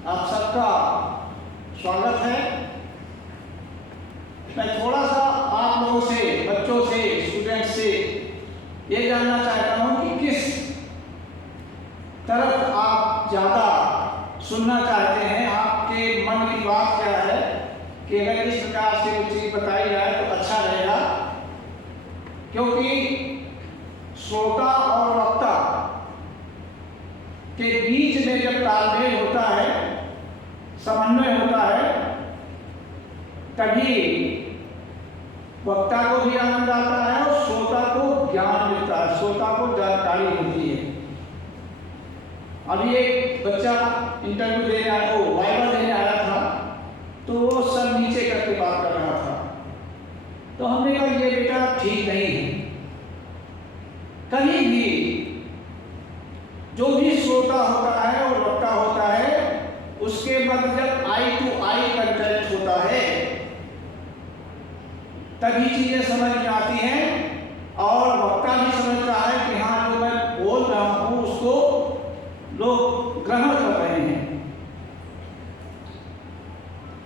आप सबका स्वागत है। मैं थोड़ा सा आप लोगों से, बच्चों से, स्टूडेंट से ये जानना चाहता हूँ कि किस तरफ आप ज़्यादा सुनना चाहते हैं, आपके मन की बात क्या है कि अगर इस प्रकार से कोई चीज़ बताई जाए तो अच्छा रहेगा, क्योंकि श्रोता और वक्ता के बीच में जब तालमेल होता है, समन्वय होता है, तभी वक्ता को भी आनंद आता है और श्रोता को ज्ञान मिलता है, श्रोता को जानकारी होती है। अभी एक बच्चा इंटरव्यू देने आया, वो वाइवा देने आया था, तो वो सर नीचे करके बात कर रहा था। तो हमने कहा ये बेटा ठीक नहीं है। कहीं भी जो भी श्रोता होता है और वक्ता होता है, उसके बाद जब आई टू आई कंटेक्ट होता है तभी चीजें समझ में आती हैं और वक्ता भी समझता है कि हाँ, जो मैं बोल रहा हूँ उसको लोग ग्रहण कर रहे हैं।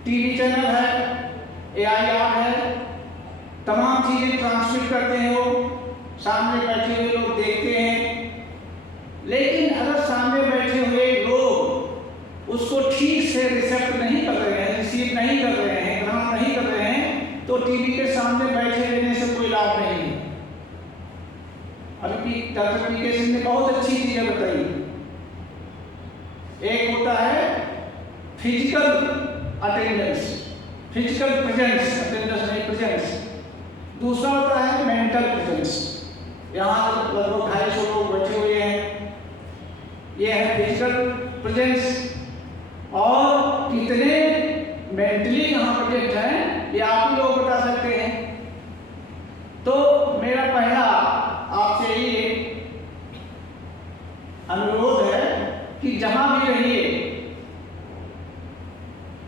टीवी चैनल है, AIR है, तमाम चीजें ट्रांसमिट करते हैं, वो सामने बैठे हुए लोग देखते हैं। लेकिन अगर सामने बैठे हुए लोग उसको ठीक से रिसेप्ट नहीं कर रहे हैं, रिसीव नहीं कर रहे हैं, ग्रहण नहीं कर रहे हैं, तो टीवी के सामने बैठे रहने से कोई लाभ नहीं है। अभी डॉक्टर PK सिंह ने बहुत अच्छी चीजें बताई। एक होता है physical attendance, physical presence, attendance नहीं प्रेजेंस। दूसरा होता है मेंटल प्रेजेंस। यहाँ लगभग 250 लोग बैठे हुए हैं, ये है फिजिकल प्रेजेंस। और कितने मेंटली यहाँ प्रेजेंट हैं ये आप ही लोग बता सकते हैं। तो मेरा पहला आपसे ये अनुरोध है कि जहां भी रहिए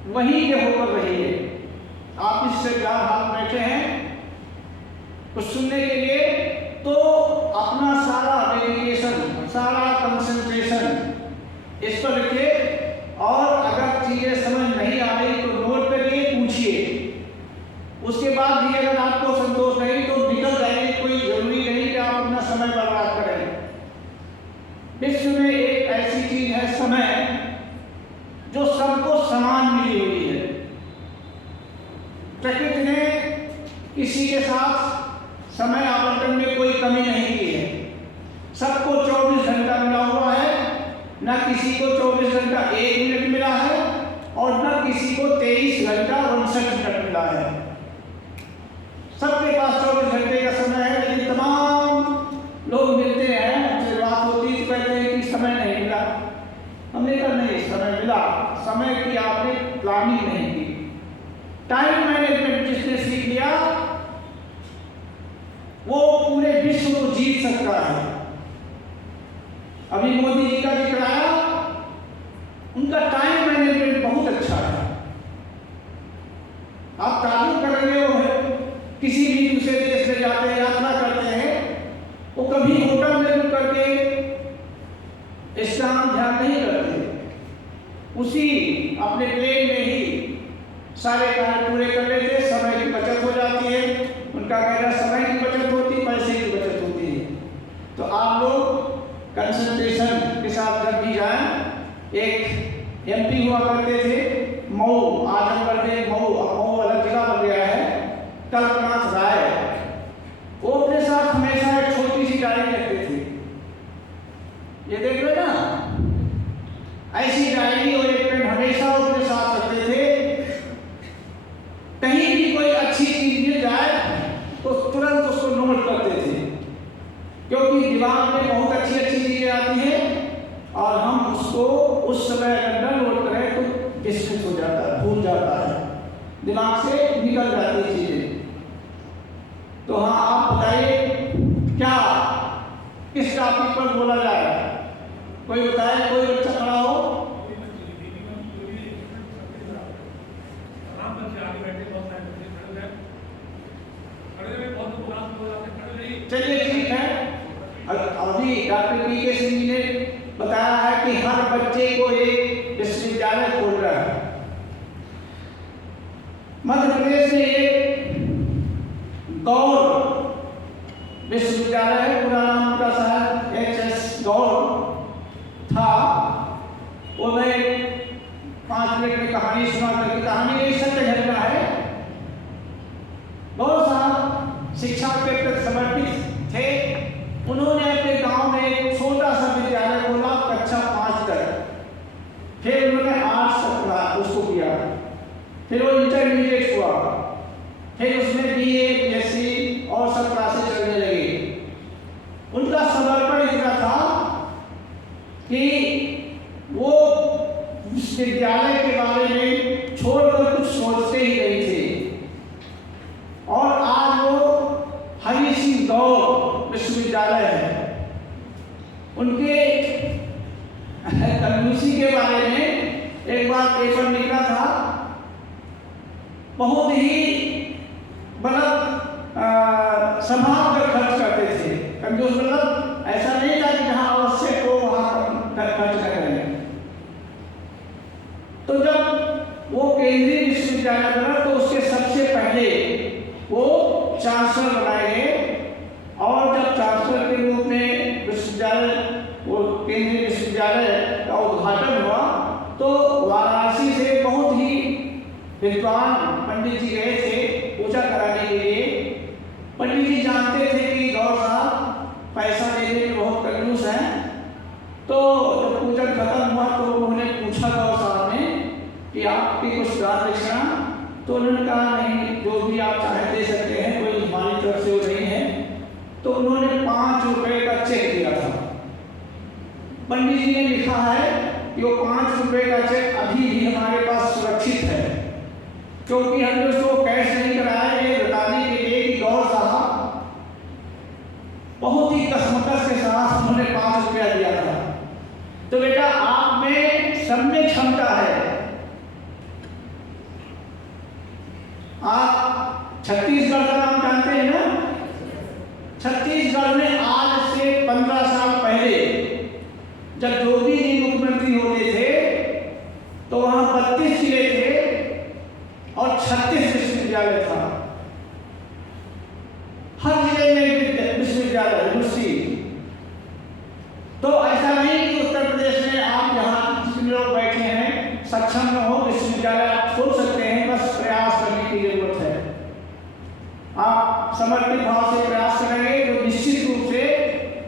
वहीं के होकर रहिए। आप इससे क्या हाथ बैठे हैं कुछ सुनने के लिए, तो अपना सारा डेडिकेशन, सारा कंसंट्रेशन इस पर रखिए। और अगर चीजें समझ नहीं आ रही तो नोट करिए, पूछिए। उसके बाद भी अगर आपको संतोष नहीं तो निकल जाइए, कोई जरूरी नहीं कि आप अपना समय बर्बाद करें। विश्व में एक ऐसी चीज है समय, जो सबको समान मिली हुई है। प्रकृति ने किसी के साथ समय आवंटन में कोई कमी नहीं की है। सबको 24 घंटा मिला हुआ है, न किसी को 24 घंटा 1 मिनट मिला है और न किसी को 23 घंटा 59 मिनट मिला है। सबके पास 24 घंटे का समय है, लेकिन तमाम लोग मिलते हैं, जब बात होती है तो कहते हैं कि समय नहीं मिला। हमने कहा नहीं, समय मिला। समय की आपने प्लानिंग नहीं की। टाइम मैनेजमेंट जिसने सीख लिया वो पूरे विश्व को जीत सकता है। अभी मोदी जी का जिक्र आया, उनका टाइम मैनेजमेंट बहुत अच्छा है। आप ताजुब करेंगे, वो किसी भी दूसरे देश में जाते हैं, यात्रा करते हैं, वो कभी होटल में रुक करके इसका ध्यान नहीं करते, उसी अपने प्लेन में ही सारे कार्य पूरे कर लेते। समय की बचत हो जाती है। उनका कहना समय की बचत होती है, पैसे की बचत होती है। तो आप लोग कंसंट्रेशन के साथ जब भी जाएं। एक MP हुआ करते थे मऊ, आजमगढ़ में मऊ, मऊ अलग जगह बन गया है, कल्पनाथ राय। वो अपने साथ हमेशा एक छोटी सी डायरी रखते थे। ये देख रहे ना, ऐसी डायरी और एक पेन हमेशा अपने साथ रखते थे। कहीं भी कोई अच्छी चीज मिल जाए तो तुरंत उसको नोट करते थे, क्योंकि दिमाग में बहुत अच्छी अच्छी चीजें आती हैं और हम उसको उस समय अगर न नोट करें तो विस्मृत हो जाता है, भूल जाता है, दिमाग से निकल जाती है चीजें। तो हाँ, आप बताइए क्या किस टॉपिक पर बोला जाए? कोई बताए, कोई बच्चा खड़ा हो। चलिए ठीक है। अभी डॉक्टर PK सिंह जी ने बताया है कि हर बच्चे को एक विश्वविद्यालय फिर उन्होंने आर्ट्स तक उसको किया, फिर वो इंटरमीडिएट हुआ, फिर उसमें बीए, बीएससी और सब क्लासेस चलने लगी। उनका समर्पण इतना था कि वो विश्वविद्यालय के बारे में छोड़कर कुछ सोचते ही नहीं थे। और आज वो हरि सिंह गौर विश्वविद्यालय है, उनके कंजूसी के बारे में एक बार पेपर निकला था, बहुत ही मतलब संभाल कर खर्च करते थे। कंजूस मतलब ऐसा नहीं था कि जहाँ आवश्यक हो वहाँ खर्च न करें। तो जब वो केंद्रीय विश्वविद्यालय बना तो उसके सबसे पहले वो चांसलर बनाए गए, और जब चांसलर के रूप में विश्वविद्यालय, वो केंद्रीय विश्वविद्यालय का उद्घाटन हुआ तो वाराणसी से बहुत ही विद्वान पंडित जी गए थे पूजा कराने के लिए। पंडित जी जानते थे कि गौर साहब पैसा देने में बहुत कंजूस हैं, तो जब पूजन खत्म हुआ तो उन्होंने पूछा गौर साहब ने कि आपकी कुछ दान दक्षिणा, तो उन्होंने कहा नहीं, जो भी आप चाहे दे सकते हैं, कोई हमारी तरफ से वो नहीं है। तो उन्होंने 5 रुपए का चेक दिया था। पंडित जी ने लिखा है कि वो 5 रुपए का चेक अभी भी हमारे पास सुरक्षित है, क्योंकि हमने उसको कैश नहीं कराया, ये बताने के लिए कि गौर साहब बहुत ही कसमकस के साथ उन्होंने 5 रुपया दिया था। तो बेटा आप में सब में क्षमता है। आप छत्तीसगढ़ का नाम जानते हैं ना? छत्तीसगढ़ में आज से 15 साल पहले जब जोगी जी मुख्यमंत्री होते थे तो वहां 32 जिले थे और 36 विश्वविद्यालय था। हर जिले में विश्वविद्यालय, यूनिवर्सिटी। तो ऐसा नहीं कि उत्तर प्रदेश में आप जहाँ जितने लोग बैठे हैं सक्षम न हो विश्वविद्यालय आप खोल सकते हैं, बस प्रयास करने की जरूरत है। आप समर्पित भाव से प्रयास करेंगे तो निश्चित रूप से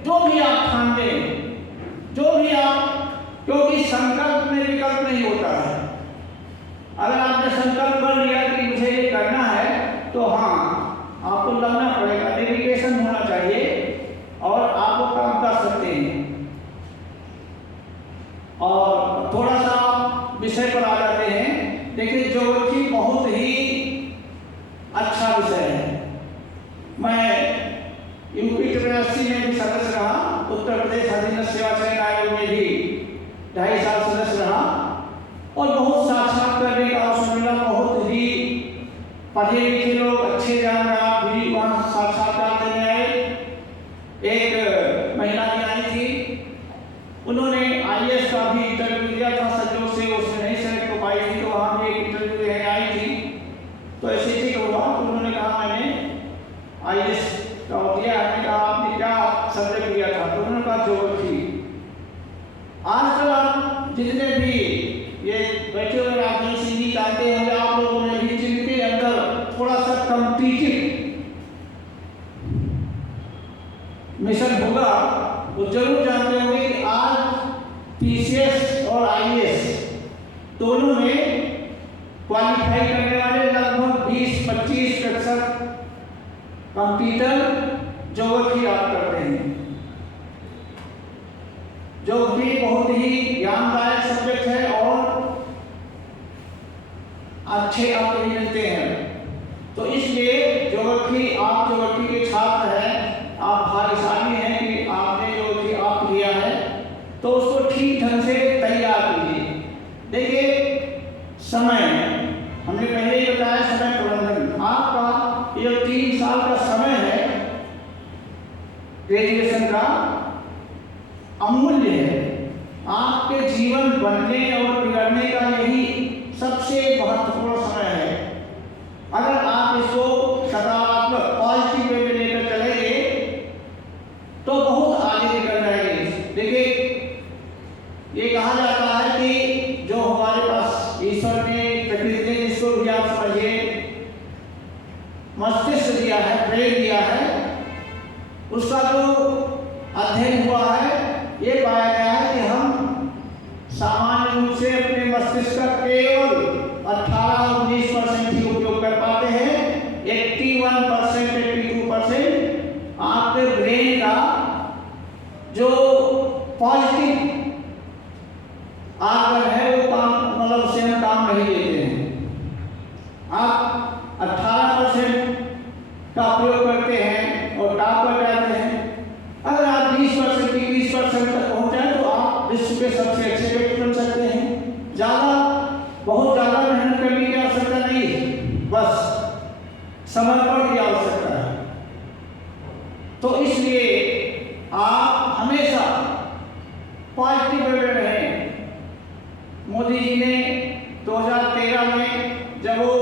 जो भी आप ठान दें, जो भी आप, क्योंकि संकल्प में विकल्प नहीं होता है। अगर आपने संकल्प कर लिया कि मुझे ये करना है तो हाँ आपको लगना पड़ेगा, डेडिकेशन होना चाहिए और आप वो काम कर सकते हैं। और थोड़ा सा विषय पर आ जाते हैं। देखिए ज्योग्राफी बहुत ही अच्छा विषय है। मैं यूपी यूनिवर्सिटी में भी सदस्य रहा, उत्तर प्रदेश अधीनस्थ सेवा चयन आयोग में भी 2.5 साल सदस्य रहा और बहुत साक्षात करने का अवसर मिला। बहुत ही पढ़े लिखे लोग, अच्छे जानकार भी वहाँ साक्षात्कार देने आए। एक महिला भी आई थी, उन्होंने IAS का भी इंटरव्यू दिया था, संजोग से उसने नहीं सेलेक्ट हो पाई थी, तो वहाँ भी एक इंटरव्यू देने आई थी। तो ऐसे ठीक हुआ, तो उन्होंने कहा मैंने IAS का दिया है। कहा आपने क्या सब्जेक्ट लिया था? तो उन्होंने कहा ज्योग्राफी। आजकल आप जितने भी ये बैठे हुए राजेश सिंह जी जानते होंगे, आप लोगों ने भी जिनके अंदर थोड़ा सा कॉम्पिटिटिव मिशन होगा वो जरूर जानते होंगे कि आज PCS और IAS दोनों में क्वालिफाई करने वाले लगभग 20-25% कंप्यूटर ज्योग्राफी आप करते हैं, जो भी बहुत ही ज्ञानदायक सब्जेक्ट है और अच्छे अंक भी मिलते हैं। तो इसलिए ज्योग्राफी, आप ज्योग्राफी के छात्र हैं, आप भाग्यशाली हैं कि आपने ज्योग्राफी आप लिया है, तो उसको ठीक ढंग से तैयार कीजिए। देखिए समय, हमने पहले ही बताया समय प्रबंधन। आपका ये 3 साल का समय है ग्रेजुएशन का, अमूल्य है। आपके जीवन बनने और बिगड़ने का यही सबसे महत्वपूर्ण समय है। अगर आप इसको सकारात्मक पॉजिटिव वे में लेकर चलेंगे तो बहुत आगे निकल जाएंगे। देखिए ये कहा जाता है कि जो हमारे पास ईश्वर ने प्रकृति ने जिसको दिया से अपने मस्तिष्क का केवल 18-19% ही उपयोग कर पाते हैं। 81%, 82% आपके ब्रेन का जो पॉजिटिव आर्गन है वो काम, मतलब उससे हम काम नहीं लेते हैं। आप 18% का प्रयोग करते हैं और टॉप पर जाते हैं। अगर आप 20% की 20% तक पहुंच जाए तो आप विश्व के सबसे अच्छे व्यक्ति बन सकते हैं। बहुत ज़्यादा मेहनत करने की आवश्यकता नहीं है, बस समर्पण की आवश्यकता है। तो इसलिए आप हमेशा पॉजिटिव बने रहें। मोदी जी ने 2013 में जब वो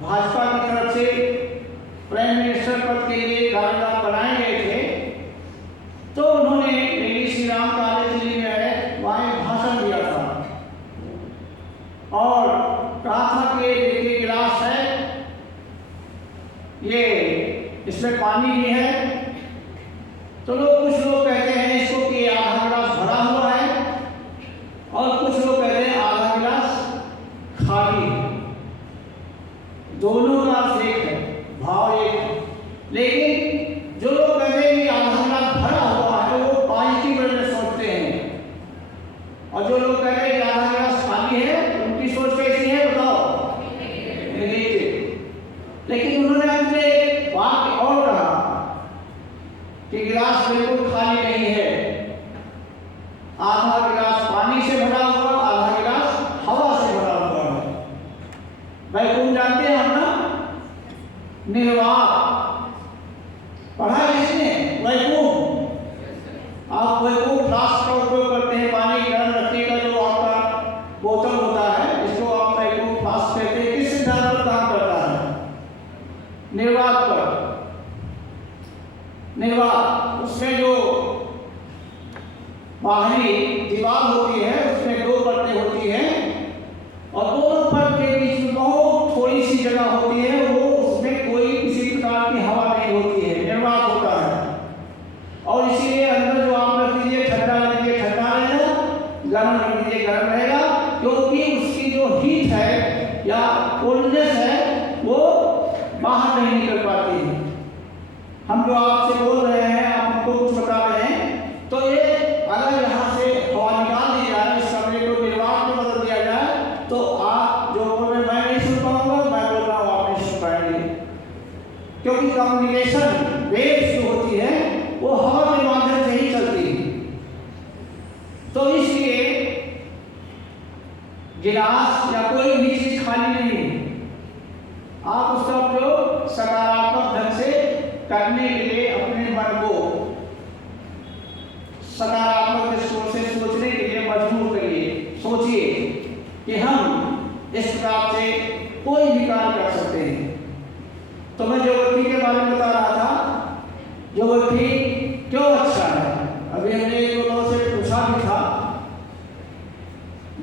भाजपा की तरफ से प्राइम मिनिस्टर पद के लिए दावेदार बनाए गए थे, तो उन्होंने लेडी श्री राम कॉलेज दिल्ली में है वहाँ एक भाषण दिया था और कहा था कि देखिए गिलास है, ये इसमें पानी भी है। तो कुछ लोग कहते हैं इसको कि आधा गिलास भरा हुआ है और कुछ लोग कहते हैं आधा गिलास खाली है। दोनों का एक है, भाव एक है। लेकिन जो लोग कहते हैं कि आधा गिलास भरा हुआ है वो पॉजिटिव वे में सोचते हैं, और जो लोग कहते हैं कि आधा गिलास खाली है उनकी सोच कैसी है बताओ, नेगेटिव। लेकिन उन्होंने अपने एक वाक्य और कहा कि गिलास बिल्कुल खाली नहीं है, आधा गिलास पानी से भरा हुआ, आधा गिलास हवा से भरा हुआ है। वैकुंठ जानते हैं हम ना, निर्वाक पढ़ा है इसने, वैकुंठ। आप वैकुंठ फ्लास्क का उपयोग करते हैं, पानी गर्म रखने का जो आपका बोतल होता है, इसको आप वैकुंठ फ्लास्क कहते हैं। किस सिद्धांत पर काम करता है? निर्वाक पर। निर्वाक, उसमें जो बाहरी दीवार होती है उसमें दो परतें होती हैं और दोनों परत के बीच में बहुत थोड़ी सी जगह होती है, वो उसमें कोई किसी प्रकार की हवा नहीं होती है, निर्वात होता है। और इसीलिए अंदर जो आप रख दीजिए ठंडा रख दीजिए ठंडा रहेगा, गर्म रख दीजिए गर्म रहेगा, क्योंकि उसकी जो हीट है या कोल्डनेस है वो बाहर नहीं निकल पाती है। हम जो आपसे बोल रहे हैं, आप हमको कुछ बता रहे हैं, तो ये अगर यहाँ से हवा निकाल दी जाए, इस कमरे को निर्वात में बदल दिया जाए, तो आप जो बोल रहे मैं नहीं सुन पाऊंगा, मैं बोल रहा हूँ आप नहीं सुन पाएंगे। क्योंकि कम्युनिकेशन वेव्स जो होती है वो हवा के माध्यम से ही चलती है। तो इसलिए गिलास या कोई भी चीज खाली नहीं है, आप उसका उपयोग सकारात्मक ढंग से करने के लिए अपने मन को सकारात्मक दृष्टिकोण से सोचने के लिए मजबूर करिए। सोचिए कि हम इस प्रकार से कोई भी कार्य कर सकते हैं। तो मैं ज्योग्राफी के बारे में बता रहा था, ज्योग्राफी क्यों अच्छा है। अभी हमने एक लोगों से पूछा भी था,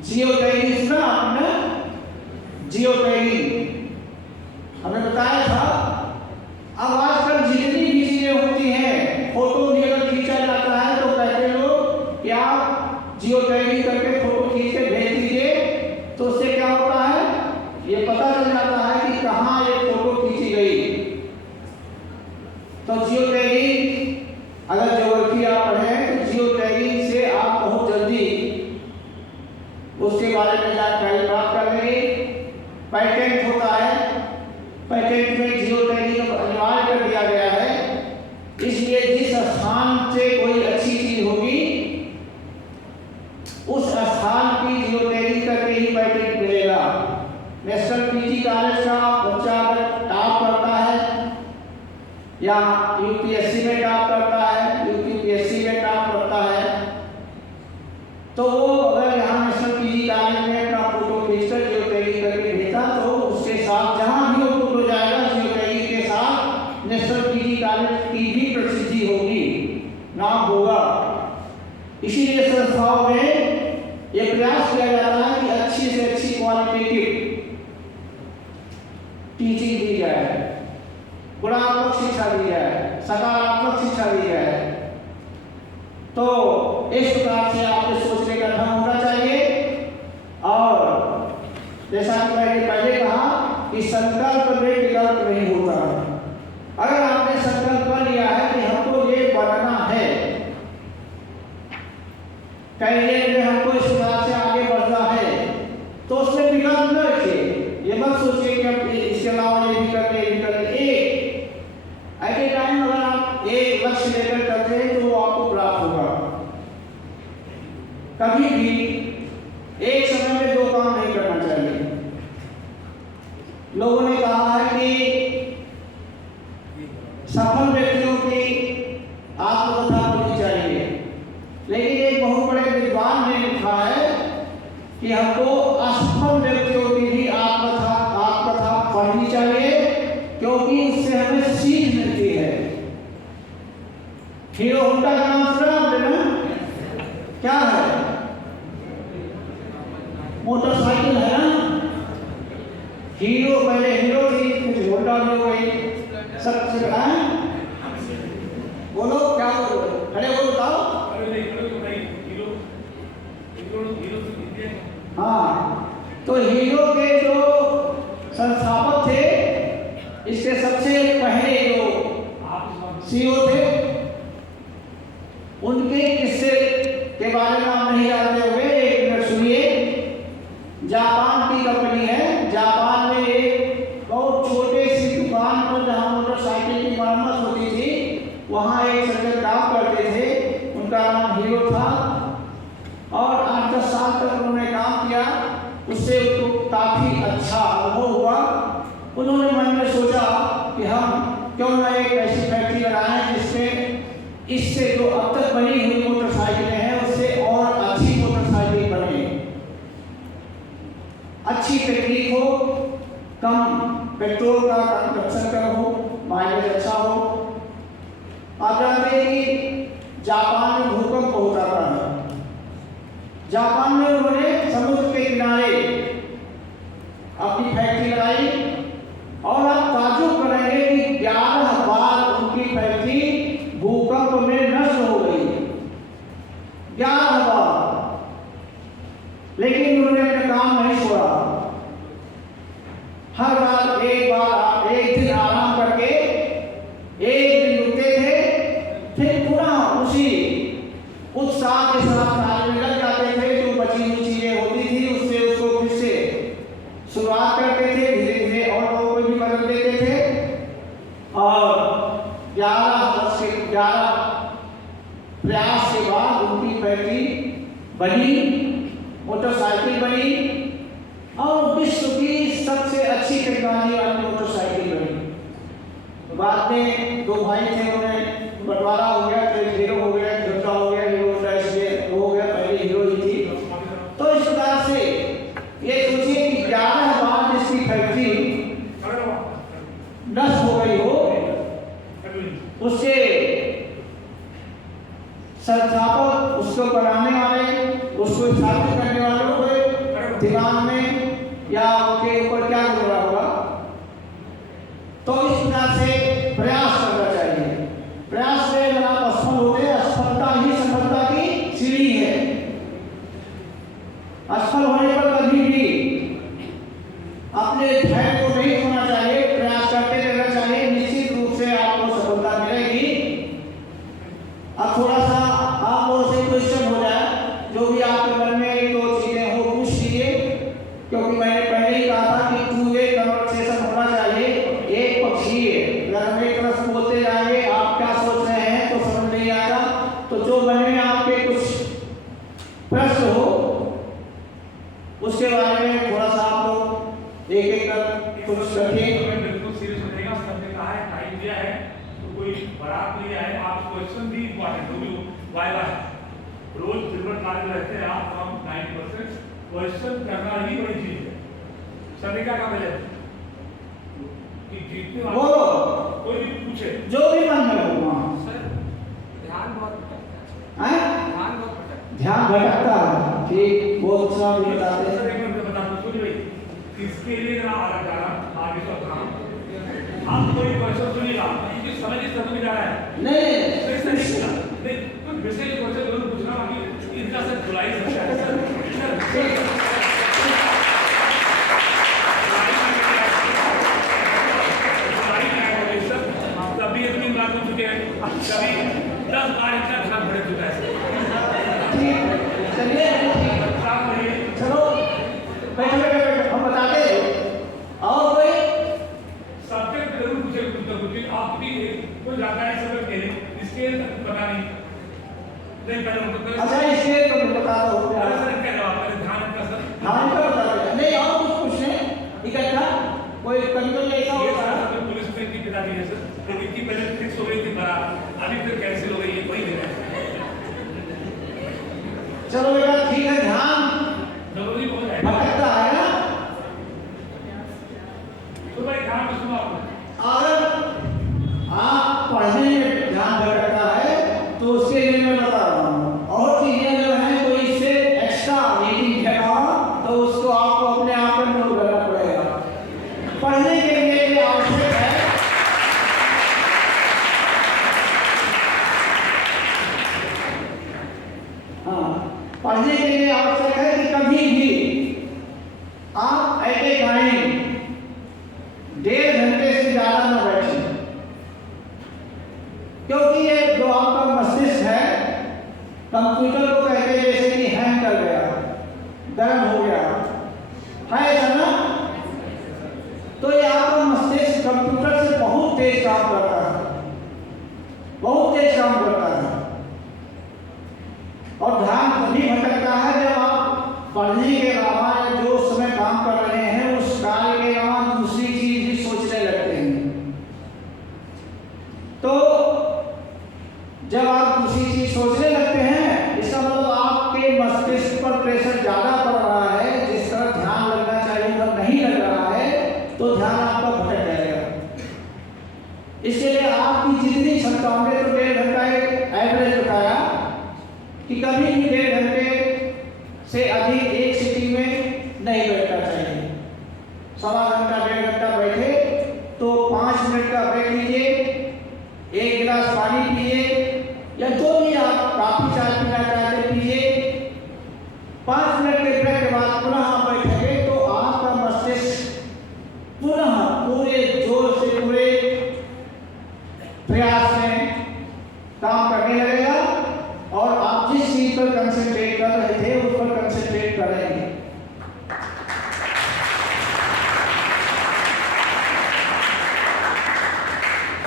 जियो टैगिंग ना, आपने जियो टैगिंग हमें बताया था। अब आजकल जितनी भी चीजें होती हैं, फोटो भी अगर खींचा जाता है तो कहते लोग कि आप जियो टैगिंग करके फोटो खींच के भेज दीजिए, तो उससे क्या होता है, ये पता चल जाता है कि कहाँ ये फोटो खींची गई। तो जियो टैगिंग अगर ज्योग्राफी आप पढ़ें तो जियो टैगिंग से आप बहुत जल्दी उसके बारे में जानकारी प्राप्त कर लेंगे। पैटेंट होता है, पैटेंट में जियो टैगिंग अनिवार्य कर दिया गया है। इसलिए जिस स्थान से कोई अच्छी चीज होगी उस स्थान की जियो टैगिंग करके ही पैटेंट मिलेगा। नेशनल पीजी कॉलेज का बच्चा अगर टॉप करता है या यूपीएससी में टॉप करता है, यूपीपीएससी में टॉप करता है, तो वो अगर यहाँ नेशनल पीजी कॉलेज में अपना फोटो खींचकर जियो टैगिंग करके भेजा, तो उसके साथ जहाँ भी वो फोटो जाएगा जियो टैगिंग के साथ नेशनल पीजी कॉलेज की भी प्रसिद्धि होगी, नाम होगा। इसीलिए संस्थाओं में ये प्रयास किया जाता है कि अच्छी से अच्छी क्वालिटेटिव टीचिंग दी जाए, गुणात्मक शिक्षा दी जाए, सकारात्मक शिक्षा दी जाए। तो इस प्रकार से आपके सोचने का ढंग होना चाहिए मैंने पहले कहा कि संकल्प में विकल्प नहीं होता। अगर आपने संकल्प कर लिया है कि हमको ये बनना है, करियर में हमको इस प्रकार से आगे बढ़ना है, तो उसमें विकल्प न रखिए। ये मत सोचिए कि अब इसके अलावा ये भी कर ले, ये भी कर ले। एक एट ए टाइम अगर आप एक लक्ष्य लेकर करते हैं तो वो आपको प्राप्त होगा। कभी भी एक समय में दो काम नहीं करना चाहिए। लोगों ने कहा है कि सफल व्यक्तियों की आत्मकथा पढ़नी चाहिए, लेकिन एक बहुत बड़े विद्वान ने लिखा है कि हमको असफल व्यक्तियों की भी आत्मकथा पढ़नी चाहिए, क्योंकि उससे हमें सीख मिलती है। हीरो होंडा का नाम सुना आपने ना? क्या है? मोटरसाइकिल है ना? हीरो पहले हीरो थी, कुछ होंडा हो गई, सब बोलो क्या बोलो? अरे वो बताओ। हाँ, तो हीरो के जो संस्थापक थे, इसके सबसे पहले जो सीईओ थे, उनके किस्से के बारे में आप नहीं जानते होंगे। एक मिनट सुनिए। जापान की कंपनी है। जापान में एक बहुत छोटे सी दुकान पर जहाँ मोटरसाइकिल की मरम्मत होती थी, वहाँ एक सज्जन काम करते थे। उनका नाम हीरो था और 8-10 साल तक उन्होंने काम किया। उससे उनको काफ़ी अच्छा अनुभव हुआ। उन्होंने मन में सोचा कि हम क्यों ना एक ऐसी फैक्ट्री लगाएं जिसमें इससे जो अब तक बनी हुई मोटरसाइकिलें हैं उससे और अच्छी मोटरसाइकिल बने, अच्छी टेक्निक हो, कम पेट्रोल का कंजप्शन कम हो, माइलेज अच्छा हो। आप जानते हैं कि जापान में भूकंप बहुत आता है। जापान में उन्होंने समुद्र के किनारे अपनी फैक्ट्री लगाई और आप ताज्जुब करेंगे कि 11 बार उनकी फैक्ट्री भूकंप में नष्ट हो गई। 11 बार। लेकिन उन्होंने अपना काम नहीं छोड़ा। हर बार एक दिन आराम करके एक दिन रुकते थे, फिर पुनः उसी उत्साह के साथ कार्य में लग जाते थे। जो बची हुई चीजें होती थी उससे उसको फिर से शुरुआत करते थे, धीरे धीरे और लोगों को भी बदल देते थे। और 11 प्रयास के बाद उनकी फैक्ट्री बनी, मोटरसाइकिल बनी और विश्व की सबसे अच्छी टेक्नोलॉजी वाली मोटरसाइकिल बनी। बाद में दो भाई थे, उन्हें बंटवारा हो गया, तो एक हीरो हो गया, दूसरा हो गया हीरो होंडा, इसलिए वो हो गया, पहले हीरो ही थी। तो इस प्रकार से ये सोचिए कि 11 बार जिसकी फैक्ट्री नष्ट हो गई हो, उसके संस्थापक, उसको बनाने वाले, उसको स्थापित करने वालों को दिमाग में या उनके ऊपर क्या गुजरा होगा। तो इस प्रकार से प्रयास करना चाहिए। प्रयास से अगर आप असफल होते हैं, असफलता ही सफलता की सीढ़ी है। असफल होने पर कभी भी अपने धैर्य को नहीं खोना चाहिए, प्रयास करते रहना चाहिए। निश्चित रूप से आपको सफलता मिलेगी। अब थोड़ा सा आप लोगों से क्वेश्चन हो जाए, जो भी आपके मन में एक दो चीजें हो पूछ लीजिए, क्योंकि मैंने पहले ही कहा था कि टू वे कन्वर्सेशन होना चाहिए, एक पक्षीय। अगर हम एक तरफ बोलते जाएंगे आप क्या सोच रहे हैं तो समझ नहीं आएगा। तो जो मन में आपके कुछ प्रश्न हो उसके बारे में थोड़ा सा आप लोग एक एक कर कुछ रखिए। बिल्कुल सीरियस हो जाएगा। सबने कहा है टाइम दिया है तो कोई बारात नहीं आए। आप क्वेश्चन भी इंपॉर्टेंट होगी। वाई रोज दिनभर कार्य में रहते हैं आप, हम 90% क्वेश्चन करना ही बड़ी चीज है। सभी का काम है कि जीतने वाला कोई भी पूछे, जो भी मन में हो। सर ध्यान बहुत भटकता है। ध्यान ध्यान बहुत भटकता है। ठीक, बहुत अच्छा भी बताते हैं। सर एक मिनट बता दो सुनिए भाई, इसके लिए ना आगे जाना, आगे तो काम आप कोई क्वेश्चन सुनिएगा क्योंकि समझ इस तरह में जा रहा है। नहीं कुछ विषय के क्वेश्चन जरूर पूछना, बाकी इनका सर जुलाई सकता है सर। है ऐसा ना? तो ये आपका मस्तिष्क कंप्यूटर से बहुत तेज काम करता है, बहुत तेज काम करता है। और ध्यान तभी भटकता है जब आप पढ़ने के अलावा या जो समय काम कर रहे हैं उस कार्य के अलावा दूसरी चीज भी सोचने लगते हैं। तो जब आप दूसरी चीज सोचने लगते हैं, इसका मतलब आपके मस्तिष्क पर प्रेशर ज्यादा पड़ रहा है, जिस तरह ध्यान लगना चाहिए उधर नहीं लग रहा है, तो ध्यान आपका भटक जाएगा। इसके लिए आपकी जितनी क्षमताओं में तो 1.5 घंटा एक एवरेज बताया कि कभी भी 1.5 घंटे से अधिक एक सिटी में नहीं बैठना चाहिए। 1.25 घंटा 1.5 घंटा बैठे तो 5 मिनट का ब्रेक लीजिए, 1 गिलास पानी पिए या जो भी आप काफी चाय पीना चाहते पीजिए। 5 मिनट के ब्रेक के बाद पुनः आप बैठेंगे तो आपका मस्तिष्क पुनः पूरे जोर से पूरे प्रयास में काम करने लगेगा और आप जिस चीज पर कंसंट्रेट कर रहे थे उस पर कंसंट्रेट करेंगे।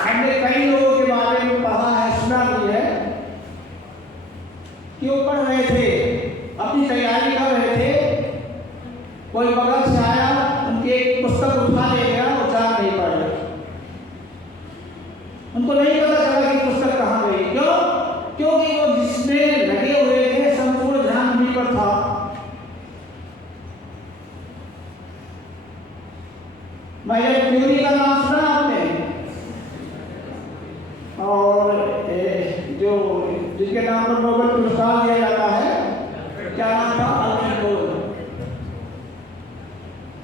हमने कई लोगों के बारे में पढ़ा है, सुना भी है कि वो पढ़ रहे थे, अपनी तैयारी कर रहे थे, कोई बगल से आया, उनकी एक पुस्तक उठा ले गया, वो जा नहीं पढ़ रहे। उनको नहीं पता चला कि पुस्तक कहाँ गई। क्यों? क्योंकि वो जिसमें लगे हुए थे संपूर्ण ध्यान उन्हीं पर था। मायर क्यूरी का नाम सुना आपने? और जो जिसके नाम पर नोबेल पुरस्कार दिया जाता है, क्या नाम था? Alfred Nobel.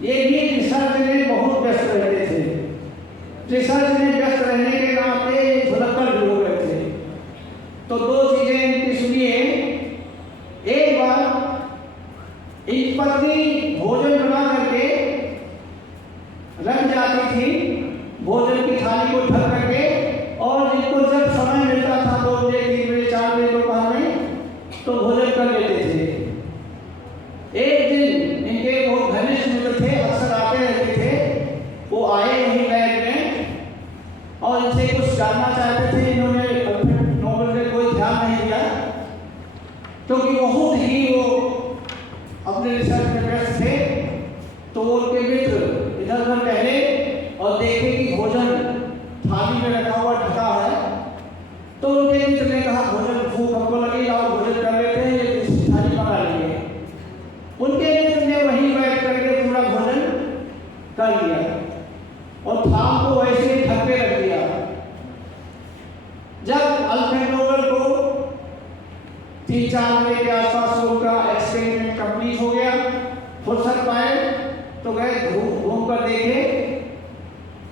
ये भी रिसर्च में बहुत व्यस्त रहते थे। रिसर्च में व्यस्त रहने के नाते भुलक्कड़ भी हो गए थे। तो 2 चीजें इनकी सुनिए। एक बार एक पत्नी भोजन बना करके रख जाती थी, भोजन की थाली को ढक करके, और इनको जब समय मिलता था 2 बजे 3 बजे 4 बजे दोपहर में तो भोजन कर लेते थे। एक दिन इनके बहुत घनिष्ठ मित्र थे, अक्सर आते रहते थे, वो आए वहीं बैग में और इनसे कुछ जानना चाहते थे। इन्होंने अल्फ्रेड नोबेल पे कोई ध्यान नहीं दिया क्योंकि बहुत ही वो अपने रिसर्च में व्यस्त थे। तो उनके मित्र इधर उधर टहले और देखे कि भोजन थाली में रखा हुआ ढका है। तो उनके मित्र ने कहा भोजन भूख हमको लगी, आओ भोजन कर लेते हैं, ये दूसरी थाली मंगा लेंगे। उनके मित्र ने वहीं बैठ करके पूरा भोजन कर लिया और थाल को वैसे ही ढक के रख दिया। जब अल्फ्रेड नोबेल को 3-4 बजे के आसपास उनका एक्सपेरिमेंट कंप्लीट हो गया, फुर्सत पाए तो गए घूम कर देखे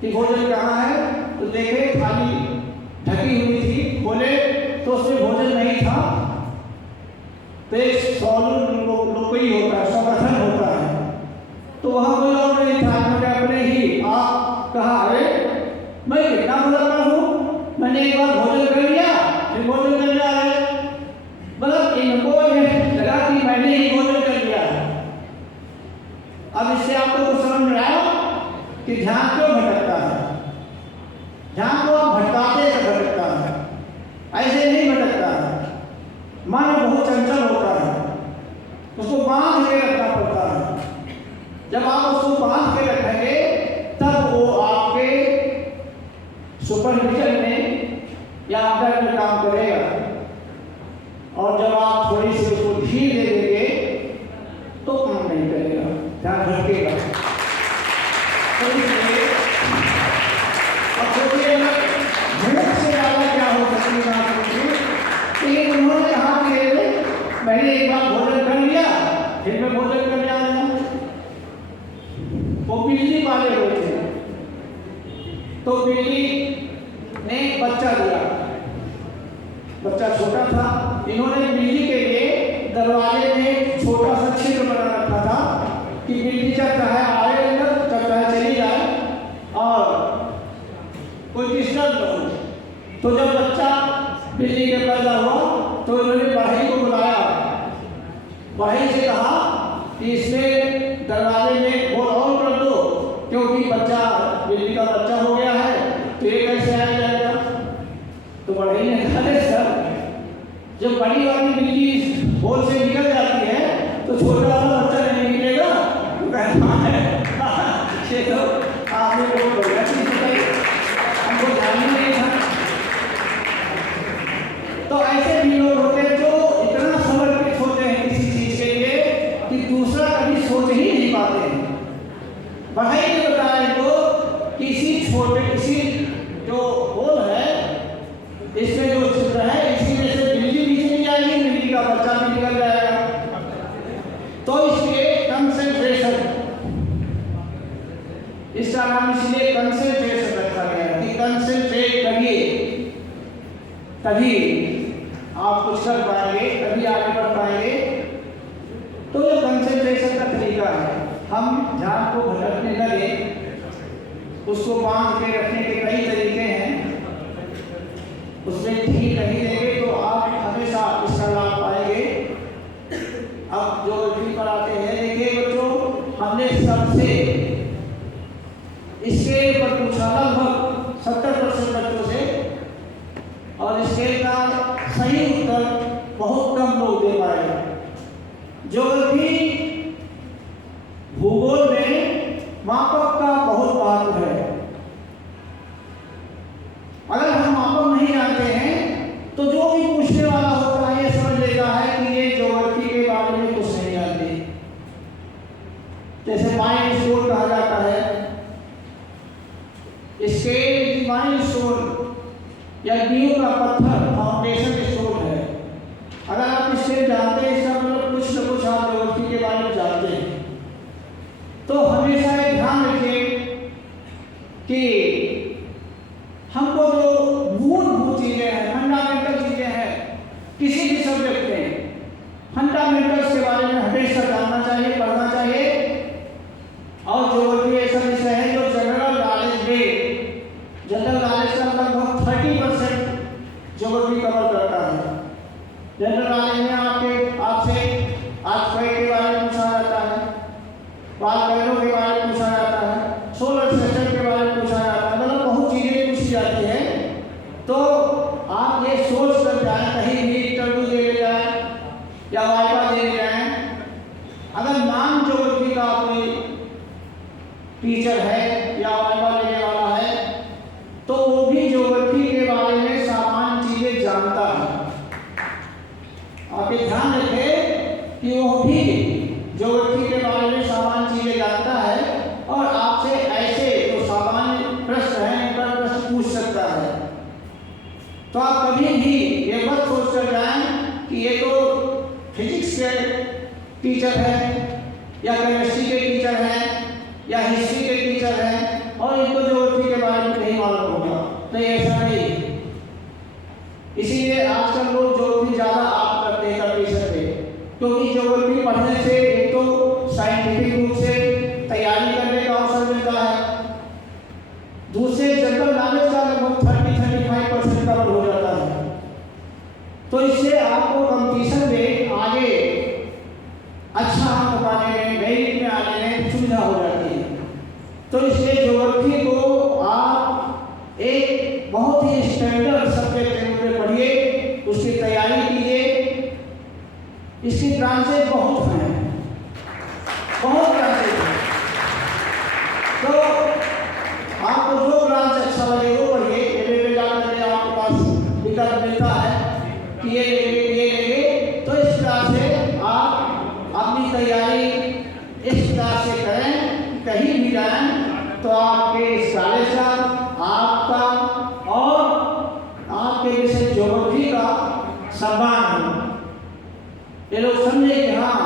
कि भोजन कहाँ है। तो देखे थाली ढकी हुई थी, बोले तो उसमें भोजन नहीं था। तो एक लोकई होता है, स्वकथन होता है, तो वहां कोई और नहीं था। मैंने अपने ही आप कहा, अरे मैं कितना बुलाता हूँ, मैंने एक बार भोजन कर लिया फिर भोजन कर लिया है। मतलब इनको लगा कि मैंने ही भोजन कर लिया है। अब इससे आपको कुछ समझ में आया कि ध्यान क्यों भटकता है? ध्यान को आप भटकाते से भटकता है, ऐसे नहीं भटकता है। मन बहुत चंचल होता है, उसको बांध के रखना पड़ता है। जब आप उसको बांध के रखेंगे तब वो आपके सुपरविजन में या अंदर में काम करेगा। और जब आप थोड़ी सी उसको ढील दे देंगे तो काम नहीं करेगा, ध्यान भटकेगा। तो इसलिए अब सोचिए भूख से ज्यादा क्या हो सकती है आप सोचिए। तो ये उन्होंने कहा कि मैंने एक बार भोजन कर लिया फिर मैं भोजन करने आ गया। वो बिल्ली पाले हुए थे, तो बिल्ली ने बच्चा दिया, बच्चा छोटा था। इन्होंने बिल्ली के लिए दरवाजे में छोटा सा छिद्र बना रखा था कि बिल्ली जब चाहे आए अंदर, जब चाहे चली जाए और कोई डिस्टर्ब न हो। तो जब बच्चा बिल्ली के पैदा हुआ तो इन्होंने बढ़ई को बुलाया, बढ़ई से कहा कि इसमें दरवाजे में बोल ऑन कर दो, क्योंकि बच्चा बिजली का बच्चा हो गया है, तो ये कैसे आ जाएगा? तो बढ़ई ने कहा सर, जब बड़ी वाली बिजली होल से निकल जाती है तो छोटा वाला बच्चा नहीं निकलेगा। तो कहता है ये तो आपने बहुत बढ़िया चीज बताई, हमको ध्यान ही नहीं था। तो ऐसे भी लोग होते हैं जो इतना समर्पित होते हैं किसी चीज के लिए कि दूसरा कभी सोच ही नहीं पाते हैं। बढ़ई ने बताया तो किसी जो होल है इसमें जो छिद्र है, इसी में से बिजली नीचे नहीं जाएगी, बिजली का बच्चा भी निकल जाएगा। तो इसलिए कंसंट्रेशन, इसका नाम इसलिए कंसंट्रेशन रखा गया है कि कंसंट्रेट करिए, तभी आप कुछ कर पाएंगे, तभी आगे बढ़ पाएंगे। तो ये कंसंट्रेशन का तरीका है। हम ध्यान को भटकने लगे, उसको बांध के रखने के कई तरीके हैं, उसमें ठीक नहीं देंगे तो आप हमेशा इसका लाभ पाएंगे। अब जो विधि पर आते हैं, देखिए बच्चों, हमने सबसे स्केल पर पूछा लगभग 70% बच्चों से, और स्केल का सही उत्तर बहुत कम लोग दे पाए। ज्योग्राफी भूगोल में मापक का बहुत महत्व है। अगर हम मापक नहीं जानते हैं तो जो भी पूछने वाला होता है ये समझ लेता है कि ये ज्योग्राफी के बारे में कुछ नहीं जानते। जैसे माइलस्टोन कहा जाता है, स्केल माइलस्टोन या नींव का पत्थर फाउंडेशन स्टोन है। अगर आप स्केल जानते हैं, इसका मतलब कुछ न कुछ आप ज्योग्राफी के बारे में जानते हैं। तो हमेशा ये ध्यान रखें कि हमको जो मूलभूत चीजें हैं, फंडामेंटल चीजें हैं, किसी भी सब्जेक्ट में फंडामेंटल्स के बारे में हमेशा जानना चाहिए, पढ़ना चाहिए। और ज्योग्राफी ऐसा विषय है जो जनरल नॉलेज में, जनरल नॉलेज का लगभग 30% ज्योग्राफी कवर करता है। जनरल नॉलेज में आपसे अर्थक्वेक के बारे में पूछा जाता है, वाल्केनो के बारे में पूछा जाता है, सोलर सिस्टम के बारे में पूछा जाता है, मतलब बहुत चीजें पूछी जाती है। तो आप ये सोच कर जाए, कहीं भी इंटरव्यू दे जाए या वाइवा दे जाए, अगर नाम ज्योग्राफी का कोई टीचर है या वाइवा लेने वाला है तो वो भी ज्योग्राफी के बारे में सामान्य चीजें जानता है। आप ये ध्यान रखें कि वो भी ज्योग्राफी के बारे में सामान्य चीजें जानता है और आपसे ऐसे जो सामान्य प्रश्न हैं उनका प्रश्न पूछ सकता है। तो आप कभी भी ये मत सोच कर जाएं कि ये तो फिजिक्स के टीचर है या केमिस्ट्री के टीचर है या हिस्ट्री के टीचर है और इनको ज्योग्राफी के बारे में नहीं मालूम होगा। तो ये ऐसा नहीं। इसीलिए आजकल लोग ज्योग्राफी ज्यादा आप करते हैं कंपटीशन में, क्योंकि ज्योग्राफी पढ़ने से एक तो साइंटिफिक रूप से तैयारी करने का अवसर मिलता है, दूसरे जनरल नॉलेज का लगभग 30-35% कवर हो जाता है। तो इससे आपको कंपटीशन में आगे अच्छा अंक पाने में, मेरिट में आने में सुविधा हो जाती है। तो इसलिए ज्योग्राफी को आप एक बहुत ही स्टैंडर्ड सब्जेक्ट के रूप में पढ़िए, उसकी तैयारी कीजिए। इसकी ब्रांचेज बहुत हैं, बहुत ब्रांचेज हैं। तो आपको जो ब्रांच अच्छा लगे वो पढ़िए। एमए में जाकर के आपके पास विकल्प मिलता है कि ये लेंगे, तो इस प्रकार से आप अपनी तैयारी इस प्रकार से करें। कहीं भी जाएं तो आपके इस कॉलेज का, आपका और आपके विषय ज्योग्राफी का सम्मान हो। ये लोग समझे कि हाँ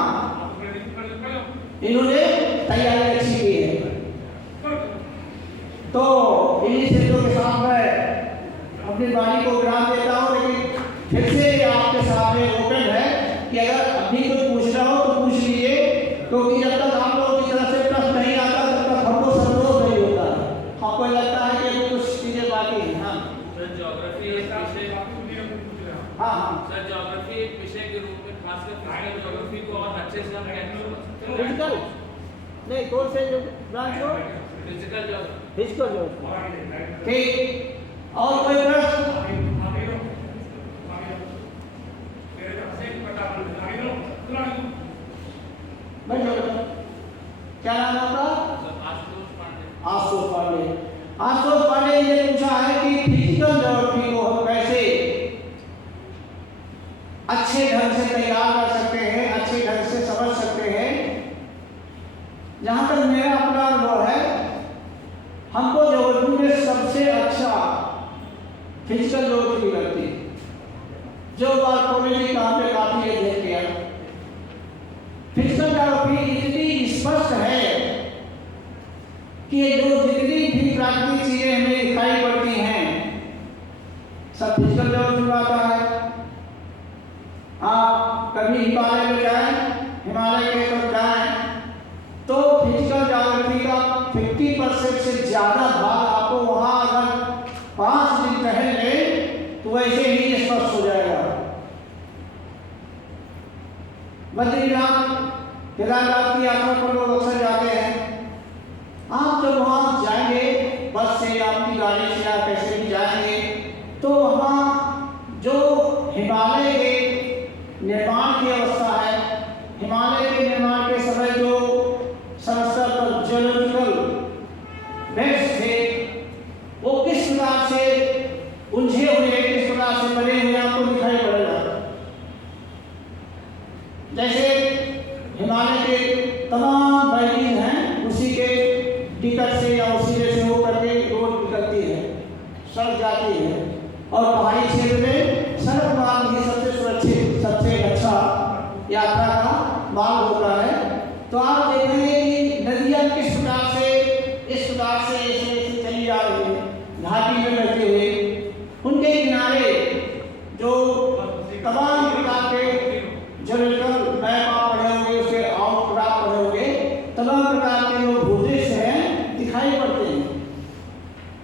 इन्होंने तैयारी अच्छी की है। तो इन्हीं शब्दों के साथ मैं अपनी वाणी को विराम देता हूँ, लेकिन फिर से आपके सामने ओपन है कि अगर अभी कुछ पूछना हो तो पूछ लीजिए, क्योंकि जब तक आप लोगों की तरफ से प्रश्न नहीं आता तब तक हमको संतोष नहीं होता। आपको लगता है कि कुछ चीजें बाकी हैं। हाँ सर, ज्योग्राफी एक विषय, हाँ सर ज्योग्राफी एक विषय के रूप में खासकर फिजिकल ज्योग्राफी को और अच्छे से हम कैसे समझ सकते हैं? फिजिकल नहीं कौन से ब्रांच को? Physical geography. Physical geography. ठीक, और कोई प्रश्न? बैठ जाओ। क्या नाम है आपका? आशुतोष पांडे। आशुतोष पांडे ने पूछा है कि फिजिकल ज्योग्राफी को हम कैसे अच्छे ढंग से तैयार कर सकते हैं, अच्छे ढंग से समझ सकते हैं। जहां तक मेरा अपना अनुभव है, हमको ज्योग्राफी में सबसे अच्छा फिजिकल ज्योग्राफी लगती है। जो बात कॉलेज कहाँ पे काफी है देख लिया। फिजिकल ज्योग्राफी इतनी स्पष्ट है कि जो जितनी भी प्राकृतिक चीजें हमें दिखाई पड़ती हैं सब फिजिकल ज्योग्राफी में आता है। आप कभी हिमालय में जाएं, हिमालय के तरफ जाएं तो फिजिकल ज्योग्राफी का 50% से ज्यादा भाग आपको वहां अगर 5 दिन टहल लें तो वैसे ही स्पष्ट हो जाएगा। बद्रीनाथ केदारनाथ की यात्रा पर लोग अक्सर जाते हैं। आप जब वहां जाएंगे बस से, आपकी गाड़ी से, या कैसे भी जाएंगे तो वहां जो हिमालय के निर्माण की अवस्था है, हिमालय के निर्माण के समय जो समस्या पर जियोलॉजिकल बेड्स थे वो किस प्रकार से उलझे हुए, किस प्रकार से बने हुए आपको दिखाई पड़ेगा। जैसे हिमालय के तमाम वैलीज हैं, उसी के टिकट से या उसी से हो करके रोड निकलती है, सड़क जाती है, और पहाड़ी क्षेत्र में सड़क मार्ग ही सबसे सुरक्षित, सबसे अच्छा यात्रा का मार्ग होता है। तो आप देखेंगे कि नदियां किस प्रकार से इस प्रकार से ऐसे चली जा रही है, घाटी में बहते हुए। उनके किनारे जो तमाम प्रकार के ज्योलॉजिकल मैप आप पढ़े होंगे, उसके आउटक्रॉप पढ़े होंगे, तमाम प्रकार के जो भूदृश्य हैं दिखाई पड़ते हैं।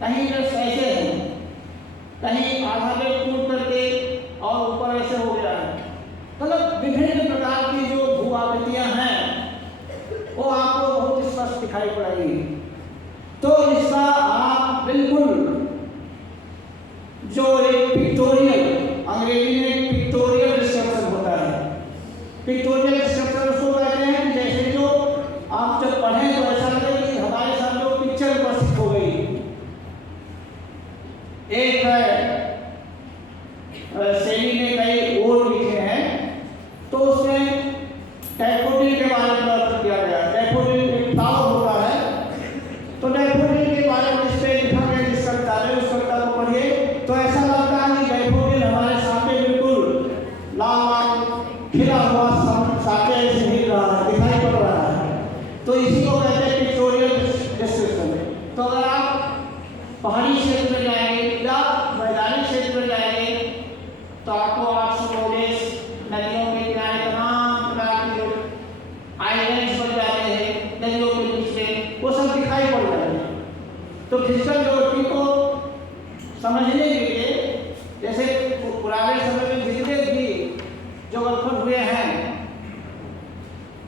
कहीं बस ऐसे हैं, कहीं आधा में टूट करके और ऊपर ऐसे हो गया है। मतलब विभिन्न प्रकार की जो भू-आकृतियां हैं वो आपको बहुत स्पष्ट दिखाई पड़ेगी। तो इसका आप बिल्कुल जो एक पिक्टोरियल, अंग्रेजी में पिक्टोरियल डिस्क्रिप्शन होता है। पिक्टोरियल डिस्क्रिप्शन उसको कहते हैं कि जैसे जो आप जब पढ़ें तो ऐसा लगे कि हमारे सामने वो पिक्चर उपस्थित हो गई। एक शैली ने कई और लिखे हैं तो उसमें डैफोडिल के बारे में बात किया गया। डैफोडिल एक फ्लावर होता है, तो डैफोडिल के बारे में इस पे लिखा गया, जिस कविता है उस कविता को पढ़िए तो ऐसा लगता है कि डैफोडिल हमारे सामने बिल्कुल लाल लाल खिला हुआ साके ऐसे हिल रहा है, दिखाई पड़ रहा है। तो इसी को कहते हैं पिक्टोरियल डिस्क्रिप्शन। तो अगर आप पहाड़ी क्षेत्र में जाएंगे या मैदानी क्षेत्र में जाएंगे तो आपको आर्ट्स नदियों के किनारे तमाम प्रकार के जो आइलैंड्स बन जाते हैं नदियों के बीच में, वो सब दिखाई पड़ जाते हैं। तो फिजिकल ज्योग्राफी को समझने के लिए जैसे पुराने समय में जितने भी ज्योग्राफर हुए हैं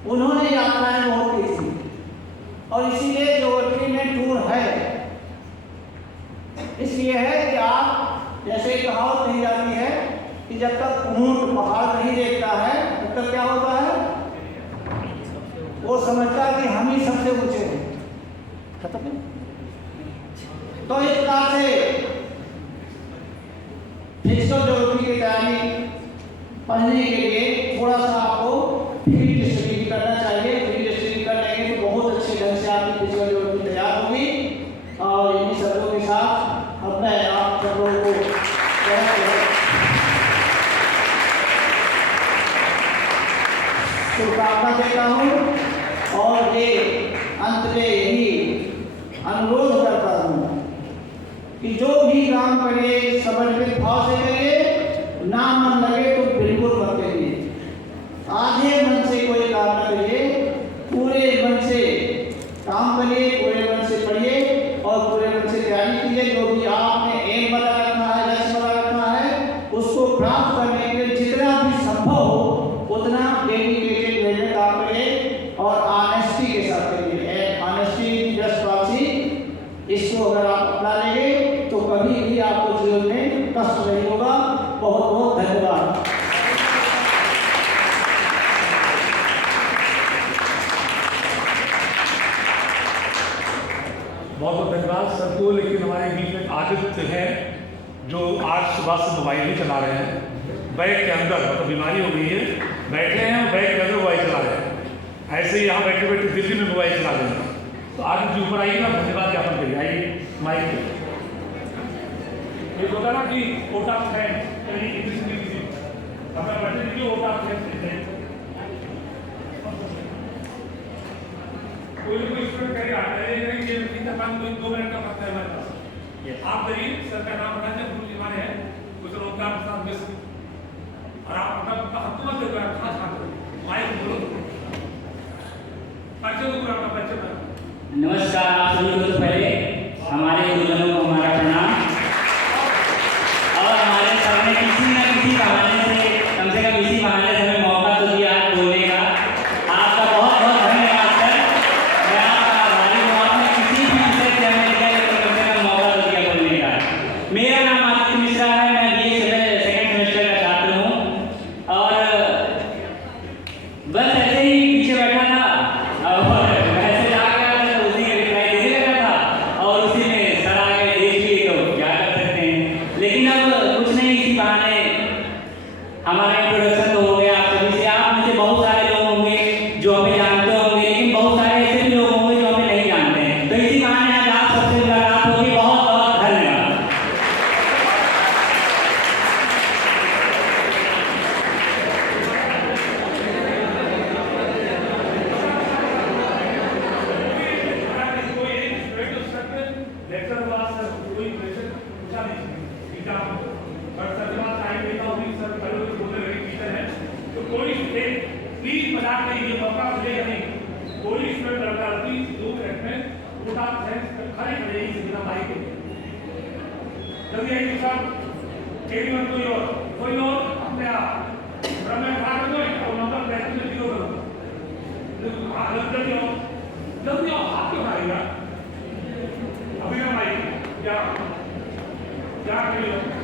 उन्होंने यात्राएं बहुत की थी, और इसीलिए ज्योग्राफी में टूर है। इसलिए है कि आप जैसे कहावत कही जाती है कि जब तक ऊंट पहाड़ नहीं देखता है तब तक क्या होता है, वो समझता है कि हम ही सबसे ऊंचे हैं। खत्म है। तो इस प्रकार से फिजिकल ज्योग्राफी की तैयारी पढ़ने के लिए थोड़ा सा आपको फील्ड स्टडी करना चाहिए। फील्ड स्टडी कर लेंगे तो बहुत अच्छे ढंग से आपकी फिजिकल ज्योग्राफी तैयार होगी। और इन्हीं शब्दों के साथ अब मैं आप सब लोगों को शुभकामना देता हूँ और ये अंत में यही अनुरोध करता हूँ कि जो भी काम करे समर्पित भाव से करिए, ना मन लगे तो बिल्कुल मत करिए। आधे मन से कोई काम न करिए, पूरे मन से काम करिए, पूरे मन से पढ़िए और पूरे मन से तैयारी कीजिए। जो भी आपने एम बना रखा है, लक्ष्य बना रखा है, उसको प्राप्त करने के लिए जितना भी संभव हो उतना डेडिकेटेड मेहनत आप करें और ऑनेस्टी के साथ करिए। बहुत धन्यवाद सर को। लेकिन हमारे बीच में आदित्य है जो आज सुबह से मोबाइल ही चला रहे हैं, बैग के अंदर, मतलब बीमारी हो गई है, बैठे हैं और बैग के अंदर मोबाइल चला रहे हैं। ऐसे ही यहाँ बैठे बैठे दिल्ली में मोबाइल चला रहे हैं। तो आदित्य जी ऊपर आइएगा, धन्यवाद ज्ञापन करिए। आइए माइक ये होता ना कि वोट ऑफ थैंक्स, यानी इंग्लिश में किसी अपना बैठे दीजिए, वोट ऑफ थैंक्स देते हैं। कोई स्टूडेंट कहेगा नहीं ये तीन दफा कोई 2 मिनट का वक्त है हमारे पास, आप करिए, सर का नाम बता दें, गुरु जी हमारे हैं कुछ रोजगार प्रसाद मिश्र, और आप अपना हकूमत से खास खास माइक बोलो, परिचय दो, अपना परिचय करो। नमस्कार आप सभी को। तो पहले हमारे गुरुजनों को हमारा प्रणाम, और हमारे सर ने किसी न किसी बहाने से, कम से कम इसी बहाने से हमें मौका तो दिया आज बोलने का। आपका बहुत बहुत धन्यवाद सर। मैं आपका आभारी हूँ, आपने किसी भी विषय से हमें दिया, लेकिन कम से कम मौका तो दिया बोलने का। मेरा नाम आदित्य मिश्रा है, मैं BA सेकेंड सेमेस्टर का छात्र हूँ, और बस ऐसे ही पीछे बैठा था और ऐसे आ गया तो उसी में रिप्लाई देने लगा था, और उसी में सर आ गए, देख लिए तो क्या कर सकते हैं। लेकिन अब कुछ नहीं, इसी बहाने हमारा इंट्रोडक्शन तो हो गया आप सभी से। आप में से बहुत सारे लोग होंगे जो हमें जानते होंगे, लेकिन बहुत सारे ऐसे भी लोग होंगे जो हमें नहीं जानते हैं। तो इसी बहाने आज आप सबसे मुलाकात होगी। बहुत बहुत धन्यवाद। प्लीज मजाक नहीं, ये मौका मिलेगा नहीं। कोई स्टूडेंट लड़का लड़की 2 मिनट में वोट ऑफ थैंक्स खड़े खड़े ही बिना माइक के जल्दी आइए साहब। कोई और अपने आप मैं खा दो और नंबर बैठ में जीरो करो, जल्दी आओ, हाथ क्यों खाएगा अभी ना माइक क्या क्या करिए।